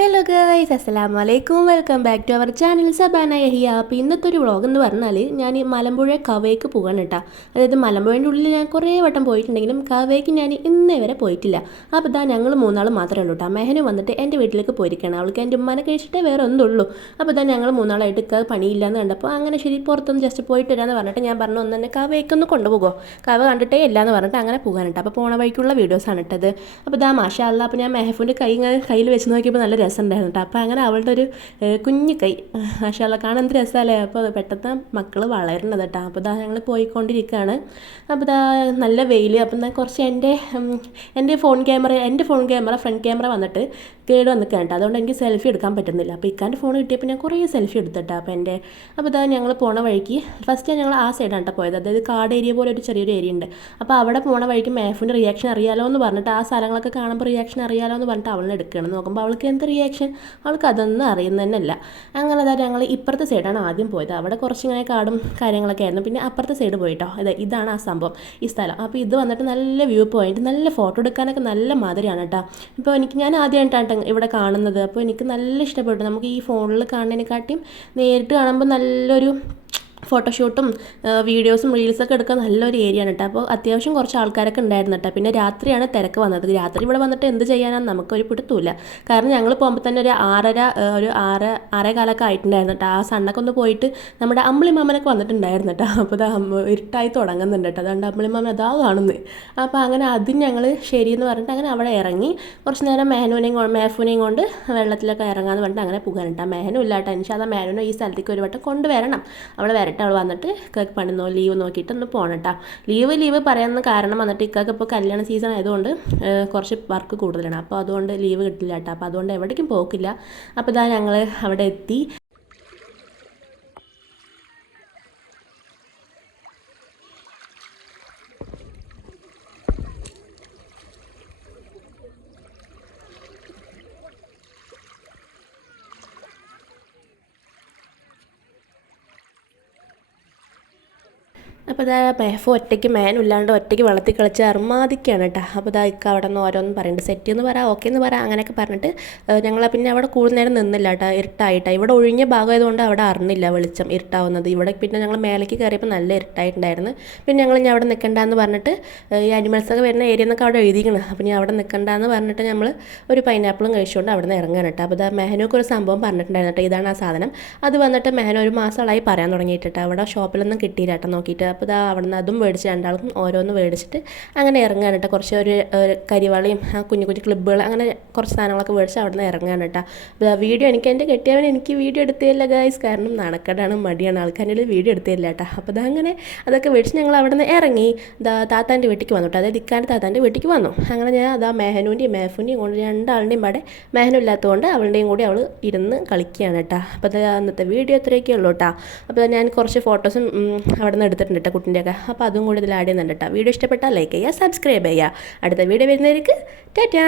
Hello guys, അസ്സലാമലൈക്കും. Welcome back to our channel Sabana Yahiya. അപ്പോൾ ഇന്നത്തെ ഒരു വ്ളോഗ് എന്ന് പറഞ്ഞാൽ ഞാൻ ഈ മലമ്പുഴ കവയ്ക്ക് പോകാൻ കേട്ടോ. അതായത് മലമ്പുഴേൻ്റെ ഉള്ളിൽ ഞാൻ കുറേ വട്ടം പോയിട്ടുണ്ടെങ്കിലും കവയ്ക്ക് ഞാൻ ഇന്നേ വരെ പോയിട്ടില്ല. അപ്പോൾ ഇതാ ഞങ്ങൾ മൂന്നാൾ മാത്രമേ ഉള്ളൂ കേട്ടോ. മെഹന് വന്നിട്ട് എൻ്റെ വീട്ടിലേക്ക് പോയിരിക്കണം. അവൾക്ക് എൻ്റെ ഉമ്മാനെ കഴിച്ചിട്ടേ വേറെ ഒന്നുള്ളൂ. അപ്പോൾ ഇതാ ഞങ്ങൾ മൂന്നാളായിട്ട് പണിയില്ലാന്ന് കണ്ടപ്പോൾ അങ്ങനെ ശരി പുറത്തൊന്ന് ജസ്റ്റ് പോയിട്ട് വരാമെന്ന് പറഞ്ഞിട്ട് ഞാൻ പറഞ്ഞു ഒന്ന് തന്നെ കവയ്ക്കൊന്ന് കൊണ്ടുപോകുമോ, കവ കണ്ടിട്ടേ ഇല്ലയെന്ന് പറഞ്ഞിട്ട് അങ്ങനെ പോകാൻ കേട്ടോ. അപ്പോൾ പോണ വഴിക്കുള്ള വീഡിയോസാണ് ഇട്ടത്. അപ്പോൾ ഇതാ മാഷാ അല്ലാ. അപ്പോൾ ഞാൻ മെഹഫൂൻ്റെ കൈ ഇങ്ങനെ കയ്യിൽ വെച്ച് നോക്കിയപ്പോൾ നല്ല രസമുണ്ടായിരുന്നു കേട്ടോ. അപ്പോൾ അങ്ങനെ അവളുടെ ഒരു കുഞ്ഞു കൈ മാഷാ അല്ലാ കാണാൻ എന്ത് രസമല്ലേ. അപ്പോൾ പെട്ടെന്ന് മക്കൾ വളരുന്നത് കേട്ടോ. അപ്പോൾ ഇതാ ഞങ്ങൾ പോയിക്കൊണ്ടിരിക്കുകയാണ്. അപ്പോൾ ഇതാ നല്ല വെയിൽ. അപ്പം ഞാൻ കുറച്ച് എൻ്റെ ഫോൺ ക്യാമറ ഫ്രണ്ട് ക്യാമറ വന്നിട്ട് കേട് വന്നിക്കാൻ കേട്ടോ. അതുകൊണ്ട് എനിക്ക് സെൽഫി എടുക്കാൻ പറ്റുന്നില്ല. അപ്പോൾ ഇക്കാൻ്റെ ഫോൺ കിട്ടിയപ്പോൾ ഞാൻ കുറേ സെൽഫി എടുത്തിട്ടാ. അപ്പോൾ ഇതാ ഞങ്ങൾ പോണ വഴിക്ക് ഫസ്റ്റ് ഞങ്ങൾ ആ സൈഡാണ് കേട്ടോ പോയത്. അതായത് കാട് ഏരിയ പോലെ ഒരു ചെറിയൊരു ഏരിയ ഉണ്ട്. അപ്പോൾ അവിടെ പോണ വഴിക്ക് മേഫിൻ്റെ റിയാക്ഷൻ അറിയാലോ എന്ന് പറഞ്ഞിട്ട് ആ സ്ഥലങ്ങളൊക്കെ കാണുമ്പോൾ റിയാക്ഷൻ അറിയാലോ എന്ന് പറഞ്ഞിട്ട് അവളെ എടുക്കണം. നോക്കുമ്പോൾ അവൾക്ക് എന്ത് റിയാക്ഷൻ, അവൾക്ക് അതൊന്നും അറിയുന്നത് തന്നെയല്ല. അങ്ങനെ അതായത് ഞങ്ങൾ ഇപ്പുറത്തെ സൈഡാണ് ആദ്യം പോയത്. അവിടെ കുറച്ചിങ്ങനെ കാടും കാര്യങ്ങളൊക്കെ ആയിരുന്നു. പിന്നെ അപ്പുറത്തെ സൈഡ് പോയിട്ടോ. ഇതാണ് ആ സംഭവം, ഈ സ്ഥലം. അപ്പോൾ ഇത് വന്നിട്ട് നല്ല വ്യൂ പോയിന്റ്, നല്ല ഫോട്ടോ എടുക്കാനൊക്കെ നല്ല മാതിരിയാണ് കേട്ടോ. ഇപ്പോൾ ഞാൻ ആദ്യമായിട്ടാണ് ഇവിടെ കാണുന്നത്. അപ്പോൾ എനിക്ക് നല്ല ഇഷ്ടപ്പെട്ടു. നമുക്ക് ഈ ഫോണിൽ കാണുന്നതിനെക്കാട്ടിയും നേരിട്ട് കാണുമ്പോൾ നല്ലൊരു ഫോട്ടോഷൂട്ടും വീഡിയോസും റീൽസൊക്കെ എടുക്കാൻ നല്ലൊരു ഏരിയ ആണ് കേട്ടോ. അപ്പോൾ അത്യാവശ്യം കുറച്ച് ആൾക്കാരൊക്കെ ഉണ്ടായിരുന്നു കേട്ടോ. പിന്നെ രാത്രിയാണ് തിരക്ക് വന്നത്. രാത്രി ഇവിടെ വന്നിട്ട് എന്ത് ചെയ്യാനാണെന്ന് നമുക്കൊരു പിടുത്തമില്ല. കാരണം ഞങ്ങൾ പോകുമ്പോൾ തന്നെ ഒരു ആറേ കാലമൊക്കെ ആയിട്ടുണ്ടായിരുന്നു കേട്ടോ. ആ സണ്ണൊക്കെ ഒന്ന് പോയിട്ട് നമ്മുടെ അമ്പിളിമാമനൊക്കെ വന്നിട്ടുണ്ടായിരുന്നു കേട്ടോ. അപ്പോൾ അത് ഇരുട്ടായി തുടങ്ങുന്നുണ്ട് കേട്ടോ. അതുകൊണ്ട് അമ്പിളിമാമൻ അതാ കാണുന്നത്. അപ്പോൾ അങ്ങനെ അതും ഞങ്ങൾ ശരിയെന്ന് പറഞ്ഞിട്ട് അങ്ങനെ അവിടെ ഇറങ്ങി കുറച്ച് നേരം മേഫൂനെയും കൊണ്ട് വെള്ളത്തിലൊക്കെ ഇറങ്ങാമെന്ന് പറഞ്ഞിട്ട് അങ്ങനെ പോകാൻ കേട്ടോ. മേഹനും ഇല്ല കേട്ടോ. എനിക്ക് അതാ മേഹനും ഈ സ്ഥലത്തേക്ക് ഒരു വട്ടം കൊണ്ടുവരണം. അവളെ വരട്ടെ, അവൾ വന്നിട്ട് ഇക്കാക്ക് ലീവ് നോക്കിയിട്ട് ഒന്ന് പോകണം കേട്ടോ. ലീവ് പറയാമെന്ന് കാരണം വന്നിട്ട് ഇക്കാക്ക് ഇപ്പോൾ കല്യാണ സീസൺ ആയതുകൊണ്ട് കുറച്ച് വർക്ക് കൂടുതലാണ്. അപ്പോൾ അതുകൊണ്ട് ലീവ് കിട്ടില്ല കേട്ടോ. അപ്പോൾ അതുകൊണ്ട് എവിടേക്കും പോക്കില്ല. അപ്പോൾ ഇതാ ഞങ്ങൾ അവിടെ എത്തി. അപ്പോൾ ഇതാ മെഹഫു ഒറ്റയ്ക്ക് മേനില്ലാണ്ട് ഒറ്റയ്ക്ക് വെള്ളത്തിൽ കളിച്ച് അർമാദിക്കുകയാണ് കേട്ടോ. അപ്പോൾ ഇതാ ഇക്ക അവിടെ നിന്ന് ഓരോന്ന് പറയുന്നുണ്ട്. സെറ്റ് എന്ന് പറ, ഓക്കെ എന്ന് പറ, അങ്ങനെയൊക്കെ പറഞ്ഞിട്ട് ഞങ്ങൾ പിന്നെ അവിടെ കൂടുതൽ നേരം നിന്നില്ല കേട്ടോ. ഇരുട്ടായിട്ടാണ്. ഇവിടെ ഒഴിഞ്ഞ ഭാഗമായതുകൊണ്ട് അവിടെ അറിഞ്ഞില്ല വെളിച്ചം ഇരുട്ടാവുന്നത്. ഇവിടെ പിന്നെ ഞങ്ങൾ മേലേക്ക് കയറിയപ്പോൾ നല്ല ഇരുട്ടായിട്ടുണ്ടായിരുന്നു. പിന്നെ ഞങ്ങൾ ഇനി അവിടെ നിൽക്കണ്ടെന്ന് പറഞ്ഞിട്ട് ഈ അനിമൽസൊക്കെ വരുന്ന ഏരിയ എന്നൊക്കെ അവിടെ എഴുതിക്കണം. അപ്പോൾ ഞാൻ അവിടെ നിൽക്കണ്ടെന്ന് പറഞ്ഞിട്ട് നമ്മൾ ഒരു പൈനാപ്പിളും കഴിച്ചുകൊണ്ട് അവിടെ നിന്ന് ഇറങ്ങാൻ കേട്ടോ. അപ്പോൾ ഇതാ മെഹനൊക്കെ ഒരു സംഭവം പറഞ്ഞിട്ടുണ്ടായിരുന്നു കേട്ടോ. ഇതാണ് ആ സാധനം. അത് വന്നിട്ട് മെഹന ഒരു മാസമായി പറയാൻ തുടങ്ങിയിട്ടോ. അവിടെ ഷോപ്പിലൊന്നും കിട്ടിയില്ല കേട്ടോ നോക്കിയിട്ട്. അപ്പോൾ ഇതാ അവിടെ നിന്ന് അതും മേടിച്ച് രണ്ടാൾക്കും ഓരോന്ന് മേടിച്ചിട്ട് അങ്ങനെ ഇറങ്ങാൻ കേട്ടോ. കുറച്ച് ഒരു കരിവാളയും കുഞ്ഞു കുഞ്ഞു ക്ലിപ്പുകൾ അങ്ങനെ കുറച്ച് സാധനങ്ങളൊക്കെ മേടിച്ച് അവിടെ നിന്ന് ഇറങ്ങാൻ കേട്ടോ. വീഡിയോ എൻ്റെ കെട്ടിയവൻ എനിക്ക് വീഡിയോ എടുത്തില്ല ഗൈസ്. കാരണം നടക്കടാണ്, മടിയാണ്, ആൾക്കാരുടെ വീഡിയോ എടുത്തില്ല കേട്ടോ. അപ്പോൾ അതങ്ങനെ അതൊക്കെ മേടിച്ച് ഞങ്ങൾ അവിടെ നിന്ന് ഇറങ്ങി താത്താൻ്റെ വീട്ടിലേക്ക് വന്നു കേട്ടോ. അതായത് ഇക്കാൻ്റെ താത്താൻ്റെ വീട്ടിലേക്ക് വന്നു. അങ്ങനെ ഞാൻ അതാ മെഹനൂൻ്റെയും മേഫൂൻ്റെയും കൊണ്ട് രണ്ടാളുടെയും പാടെ മെഹനും ഇല്ലാത്തതുകൊണ്ട് അവളുടെയും കൂടി അവൾ ഇരുന്ന് കളിക്കുകയാണ് കേട്ടോ. അപ്പോൾ അത് അന്നത്തെ വീഡിയോ ഇത്രയൊക്കെ ഉള്ളൂ കേട്ടോ. അപ്പോൾ ഞാൻ കുറച്ച് ഫോട്ടോസും അവിടെ നിന്ന് എടുത്തിട്ടുണ്ട് കേട്ടോ കുട്ടിൻ്റെയൊക്കെ. അപ്പോൾ അതും കൂടി ഇതിൽ ആഡ് ചെയ്യുന്നുണ്ട് കേട്ടോ. വീഡിയോ ഇഷ്ടപ്പെട്ടാൽ ലൈക്ക് ചെയ്യുക, സബ്സ്ക്രൈബ് ചെയ്യുക. അടുത്ത വീഡിയോ വരുന്നവർക്ക് ടാറ്റാ.